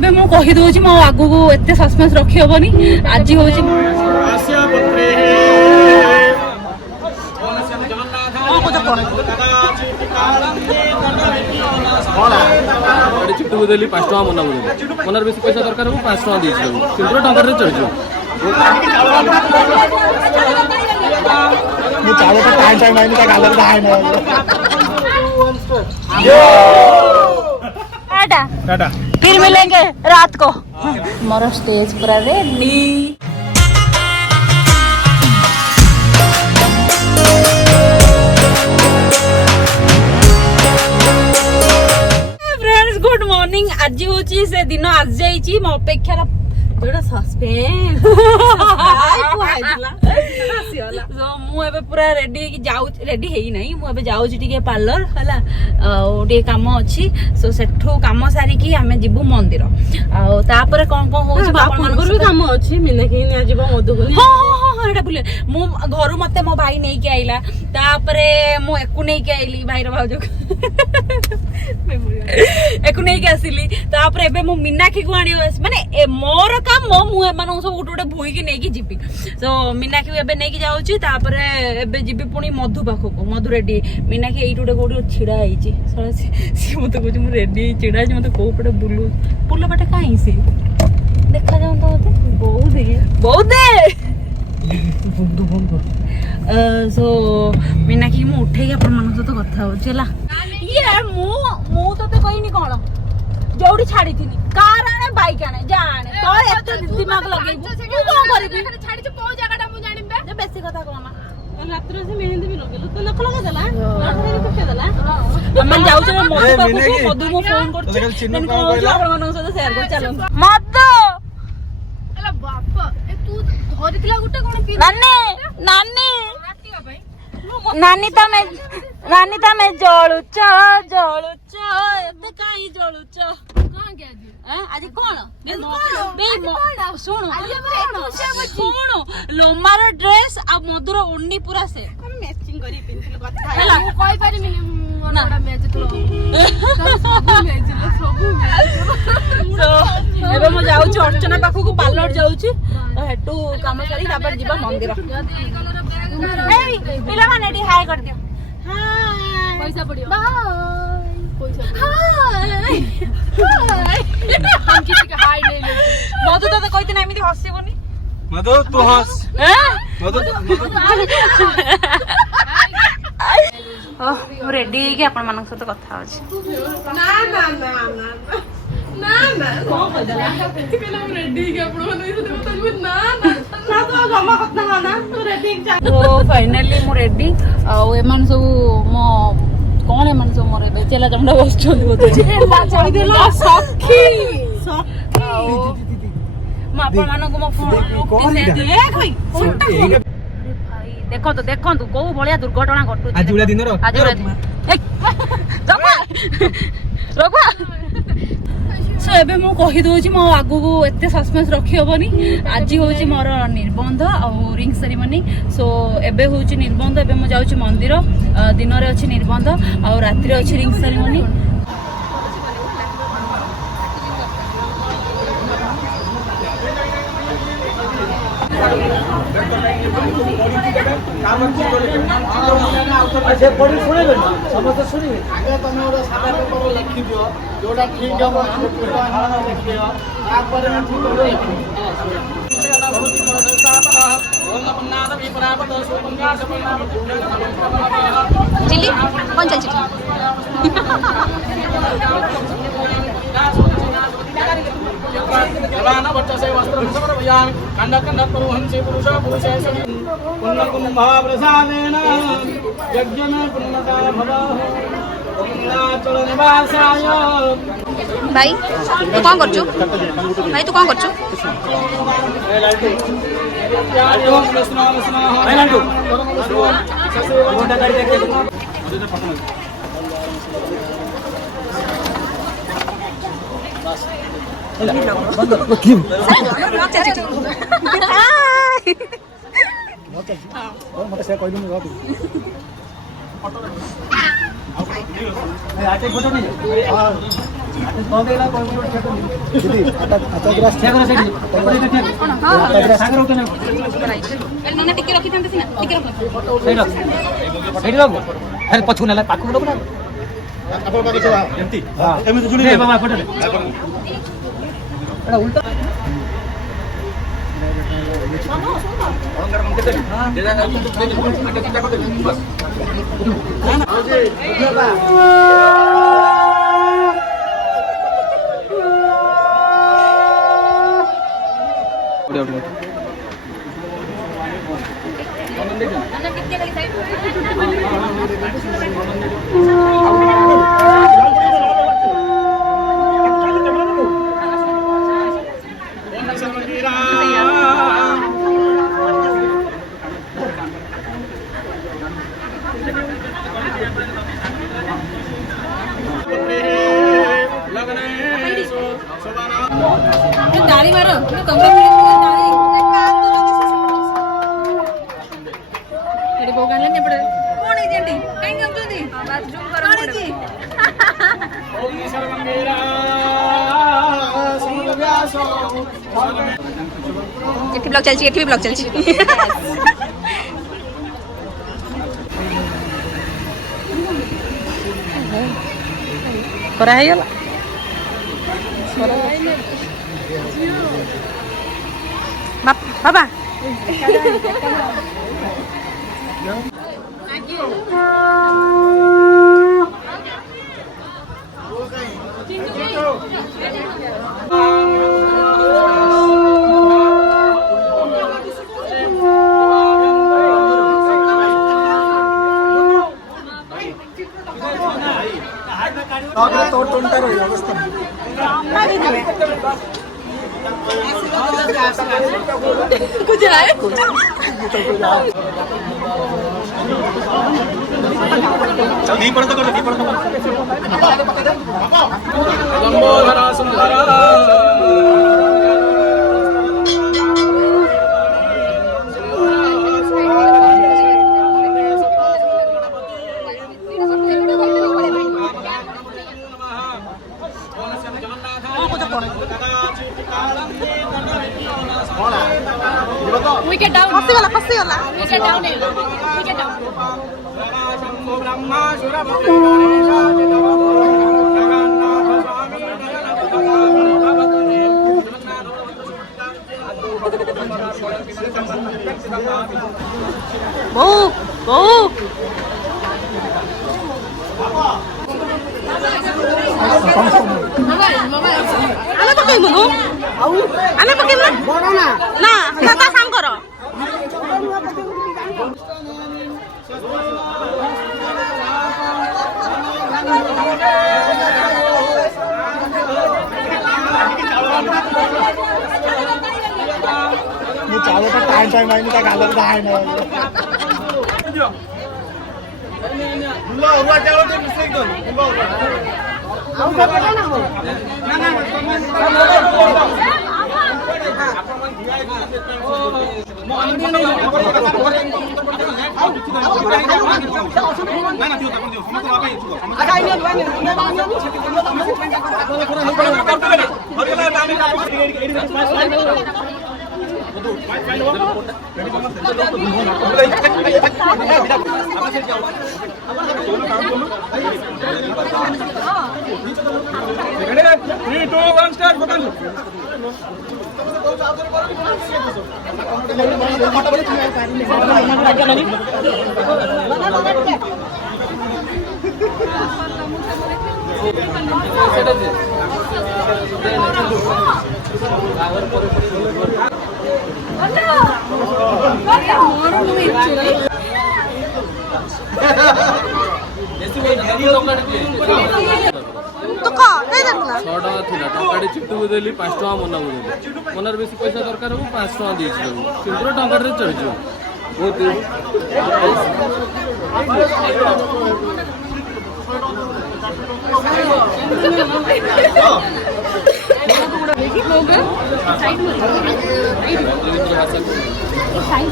एबे मु कहि दोछि मो आगु को एते सस्पेंस रखि होबनी आज होछि आसिया पत्रे चिट्टू बदली 5 टका मना बदली मनार बेसी पैसा दरकार हो 5 टका दी सिंदूर टंका रे चढ़ ये चावल का टाइम नहीं का गालर का है ना टाटा टाटा फिर मिलेंगे रात को मोर स्टेज पूरा रेडी फ्रेंड्स गुड मॉर्निंग आज होची से दिन आज जाईची मो अपेक्षा जोड़ा सस्पेंस सो मु एबे पूरा रेडी जाउ रेडी हेई नहीं मु एबे जाउ टिके पार्लर हला ओटे काम अछि सो सेठो काम सारी की हमें जिबु मंदिर आ तापर कोन कोन होछि बापन भी काम अछि मिने के ने जिबो मधुबनी हां एटा बोले मु घरु मते मो भाई नै के आइला तापरे मु एकु नै के आइली भाई रो भाउजो एकु नै के आसिली तापरे एबे मु मीनाक्षी को आनी माने मोर काम मु एमान सब गोटे भूई की नै की जिबी सो मीनाक्षी एबे नै की जाउची तापरे एबे जिबी पुनी मधु पाखो को मधु रेडी मीनाक्षी एई टोटे कोडी छिडा आइची साला सी मते कोची मु रेडी छिडा छी मते को पटे बुलु पुल्ला बाटे काई से देखा जाऊ तो बहुत दे बंदू बंदू सो मीनाक्षी मु उठे के अपन मन सहित कथा हो चला ये मु तो कहनी कौन जोड़ी छाड़ी थी कार आने बाइक आने जाने तो एत दिमाग लगे तू कौन करबी छाड़ी छ को जगह मु जानि बे जे बेसी कथा कहना रात्र से मेहंदी भी लगेलो तो नख लगा देला रात्र में पिटे देला मन जाउ छ मधु बाबू को मधु मो फोन करछ चिन्ह कौन कहला अपन मन सहित शेयर कर चलो मधु एला बाप ए तू धरितला गुटे कोन पी नानी नानी तमे जळुच एते काई जळुच कां के आज कोन सुन लोमार ड्रेस आ मधुर ओन्नी पूरा से मैचिंग करी पिनथिल कथा हैला मु कहि पारि मोर बड़ा मैच तो सब मैच तो एबे मु जाउ छी अर्चना पाखु को पार्लर जाउ छी हेटू काम करी तापर जीवा मंदिर ए पिला माने डी हाय कर दियो हाय पैसा पड़ियो बाय पैसा हाय हम किसी के हाय नहीं ले मधु तो कहते ना एमिति हसीबोनी मधु तू हंस हैं मधु ओह रेडी के अपन मानक सहित कथा होछि ना ना ना ना ना ना को बदला केला रेडी के अपन मानक सहित बताबो ना ना ना तो जमा कथा ना तू रेडी जा ओ फाइनली मु रेडी आ एमान सब मो कोन एमान सब मोर बेचेला जमडा बसछन बोते चेला चढ़ी देला सखी म अपन मानक मो फोन से देख भाई देखो तो को बलिया दुर्घटना घटु आज उला दिन रो आज उला जमा रोगवा सो एबे मु कहि दोछि मो आगु को एते सस्पेंस रखि होबनी आज होछि मोर निबंध आ रिंग सेरेमनी सो एबे होछि निबंध एबे मु जाउछि मंदिर दिन रे अछि निबंध आ रात्रि अछि रिंग सेरेमनी समस्त सुनिबे आगे तमे ओरा सादा पेपर लिखि दियो जोडा ठीक हम लिखियो तापर ठीक करो चिल्ली कौन सा चिल्ली जवाना बच्चा से वस्त्र समर्पयामि खंड खंड पुरुषे पुरुषे पुण्य कुंभा प्रसादेन यज्ञ में पुण्यता भवः पुण्याचल निवासाय भाई तू कौन करछु भाई तू कौन करछु ओम कृष्ण कृष्ण हाय नाटू गोटा गाड़ी देख मत से कोई नहीं फोटो नहीं हां ଟିକେ ରଖିଥାନ୍ତେ ସିନା ଟିକେ ରଖ ପଛକୁ ନେଲା ପାଖକୁ ନେବୁ ନା ଏମିତି ଯୋଡ଼ି ବାବା ପଟରେ ଏଟା ଉଲ୍ଟା ताली मारो कमरे में एडी बोगान ले पड़े कोण है जेंटी काई गमजोदी बात जूम करो कोण जी ओम सर्वंगेरा श्रीव्यासो एठी ब्लॉग चलची एठी भी ब्लॉग चलची करा है याला बाबा कुछ है नहीं पड़ता कर नहीं पड़ता लंबोदरा सुंदरा विकेट डाउन फंसी गला विकेट डाउन है विकेट डाउन ब्रह्मा सुरपति गणेश जगन्नाथ स्वामी बो आले पकेइबो नो आले पकेइबो ना ना दादा काम करो मी चालवता टाइम आहे मी काय घालत आहे ना मुला उभा ठेवला ते मिस्टेक दोन मुला उभा आऊ का ना हो ना ना Three, two, one, start. तो का नहीं देखना 6 टका थिला टकाडी चिट्टू देली 5 टका मना देली मनार बेसी पैसा दरकार हो 5 टका देछि सिंपुल टका रे चढ़ि बहुत साइड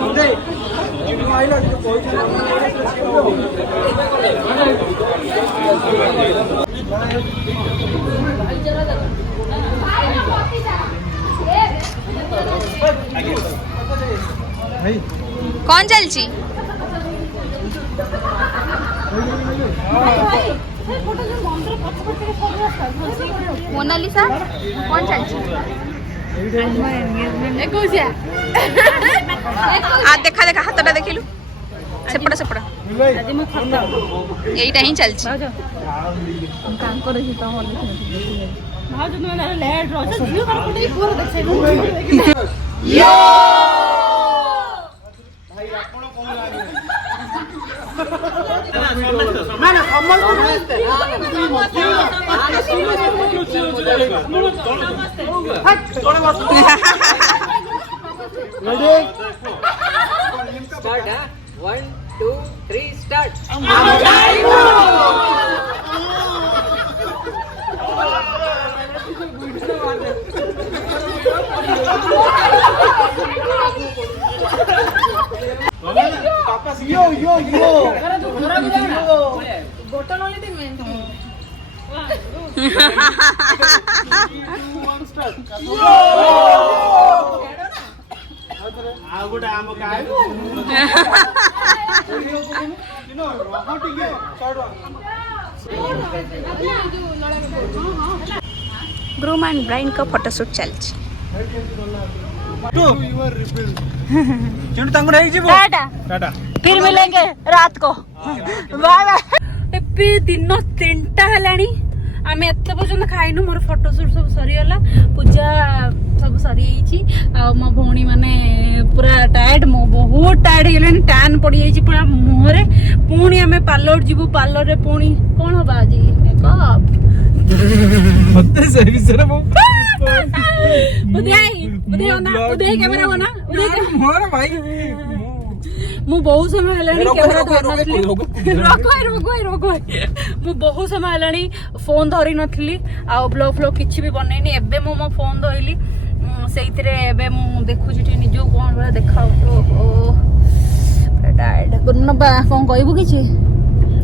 में कौन चलची मोनालिसा कौन चलची देखा देखा हाथटा देखिलु सेपड़ा सेपड़ा यहीटा ही चलची Start, huh? 1, 2, 3, start. Groom and bride का फोटोशूट चलची टाटा फिर मिलेंगे रात को बाय बाय एपे दिन 3टा हेलानी आमे एते पर्यंत खाइनु मोर फोटोशूट सब सरी गला पूजा सब सरी जाईची आ मो भौणी माने पूरा टायर्ड मो बहुत टायर्ड गेलेनी टैन पड़ी जाईची पूरा मुहरे पुणी आमे पार्लर जीवु पार्लर रे पुणी कोन होबा आज मेकअप मते से विसरे मो उदय कैमरा बना मोर भाई मु बहुत समय हेलानी कैमरा धरि नथली रोको मु बहुत समय हेलानी फोन धरि नथली आ ब्लॉग फ्लॉग किछि भी बनैनी एबे मो फोन धइली सेइतरे एबे मु देखुछि टी निजो कोन बड़ा देखाउ ओ टायर्ड कोन बा कोन कहबो किछि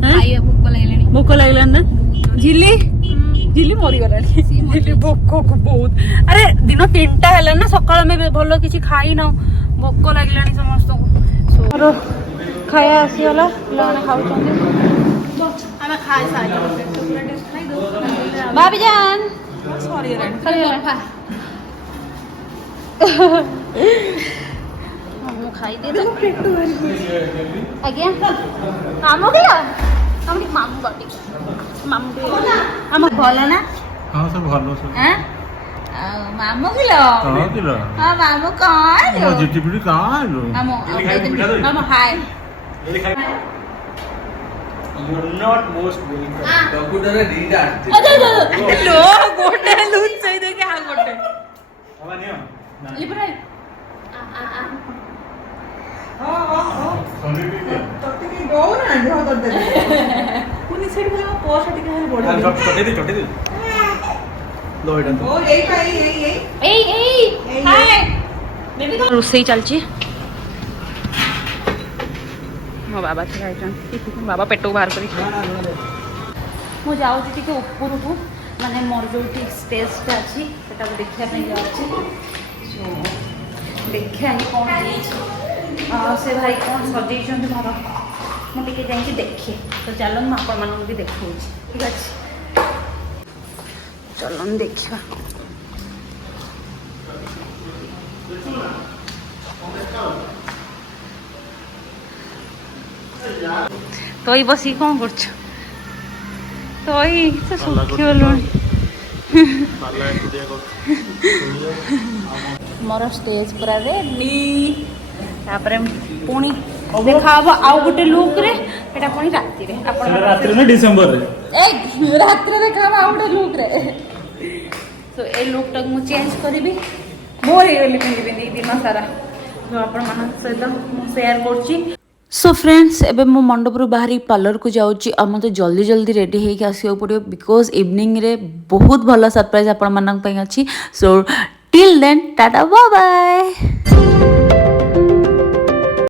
खाइए भूख लागलानी ना झिली मरी गलानी झिली भोक को बहुत अरे दिन 3टा हेला ना सकाळ में भलो किछि खाई न भोक लागलानी समस्त को खाया आसी होला लोने खाउछन आमे खाई साइ भाभी जान सॉरी रे हम खाई दे तो आज्ञा काम हो गया हम मामू बाटी मामू हम भलो ना हां सब भलो सब हैं मामू किलो हां किलो हां मामू कौन ओ जिटिपड़ी कहां लो मामू हाय You are not most welcome. Computer रे रीड आते अरे लो गोटे लून सही दे के हां गोटे हवा नियो लिबरे सोनी पुनी सेट में पोस्ट टिके है बड़ चटे दे लो एडन ओ एई हाय बेबी को रोसई चलची मो बाबा छाइछन बाबा पेटो बाहर करी मो जाऊ टिके ऊपर को माने मोर जो स्टेजटा अछि सेटा को देखिया पे जाउछि सो देखिया कोन है से भाई कौन सजेइछन मोर मु टिके जाई देखिए तो चलन म आपण मानन भी देखौ ठीक अछि चलन देखिया तो ही बस कौन कर तो ही तो सुखी मोर स्टेज पूरा रेडी तापर पुणी देखा आउ गोटे लुक रे एटा पुणी राति रे आपण रात्रि में डिसेंबर रे ए रात्रि देखा आउ गोटे लुक रे सो ए लुक टाक मु चेंज करबी मोर हे गली पिंदी दिन सारा जो आपण मान सहित मु शेयर करची सो फ्रेंड्स एबे मो मंडप रु बाहरी पार्लर को जाउची आ मते जल्दी जल्दी रेडी हे के आसियो पड़ियो बिकॉज इवनिंग रे बहुत भला सरप्राइज आपण मानन पई अछि so till then tata bye bye.